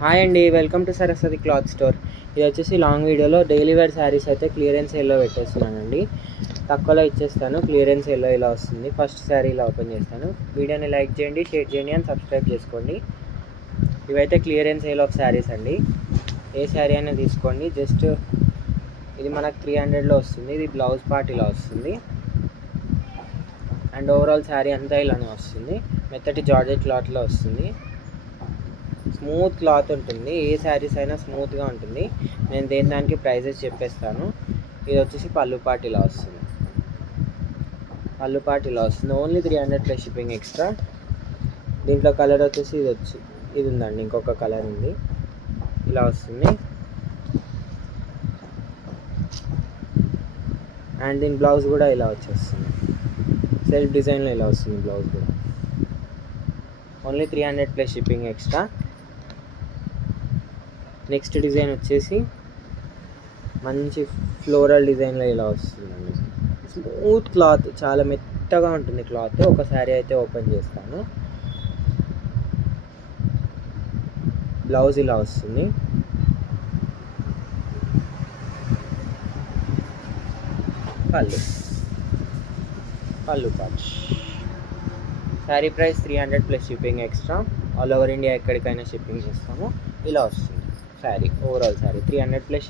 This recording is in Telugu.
హాయ్ అండి, welcome to Saraswati cloth store. ఇది వచ్చేసి లాంగ్ వీడియోలో డైలీ వేర్ శారీస్ అయితే క్లియరెన్స్ సేల్లో పెట్టేస్తున్నానండి. తక్కువలో ఇచ్చేస్తాను. క్లియరెన్స్ సేల్లో ఇలా వస్తుంది. ఫస్ట్ శారీ ఇలా ఓపెన్ చేస్తాను. వీడియోని లైక్ చేయండి, షేర్ చేయండి అండ్ సబ్స్క్రైబ్ చేసుకోండి. ఇవైతే క్లియరెన్స్ సేల్ ఆఫ్ శారీస్ అండి. ఏ శారీ అయినా తీసుకోండి. జస్ట్ ఇది మనకు 300లో వస్తుంది. ఇది బ్లౌజ్ పార్ట్ ఇలా వస్తుంది అండ్ ఓవరాల్ శారీ అంతా ఇలానే వస్తుంది. మెత్తటి జార్జెట్ క్లాత్లో వస్తుంది. స్మూత్ క్లాత్ ఉంటుంది. ఏ శారీస్ అయినా స్మూత్గా ఉంటుంది. నేను దానికి ప్రైజెస్ చెప్పేస్తాను. ఇది వచ్చేసి పళ్ళు పార్ట్ ఇలా వస్తుంది. పళ్ళు పార్ట్ ఇలా వస్తుంది. Only 300 plus shipping extra. దీంట్లో కలర్ వచ్చేసి ఇది ఉందండి. ఇంకొక కలర్ ఉంది. ఇలా వస్తుంది. అండ్ దీని బ్లౌజ్ కూడా ఇలా వచ్చేస్తుంది. సెల్ఫ్ డిజైన్లో ఇలా వస్తుంది బ్లౌజ్ కూడా. Only 300 plus shipping extra. Next design వచ్చేసి మంచి ఫ్లోరల్ డిజైన్లో ఇలా వస్తుందండి. స్మూత్ క్లాత్, చాలా మెత్తగా ఉంటుంది క్లాత్. ఒక శారీ అయితే ఓపెన్ చేస్తాను. బ్లౌజ్ ఇలా వస్తుంది. పళ్ళు part. Sari price 300 plus shipping extra. All over India ఎక్కడికైనా షిప్పింగ్ చేస్తాము. ఇలా వస్తుంది శారీ. Overall sari 300 plus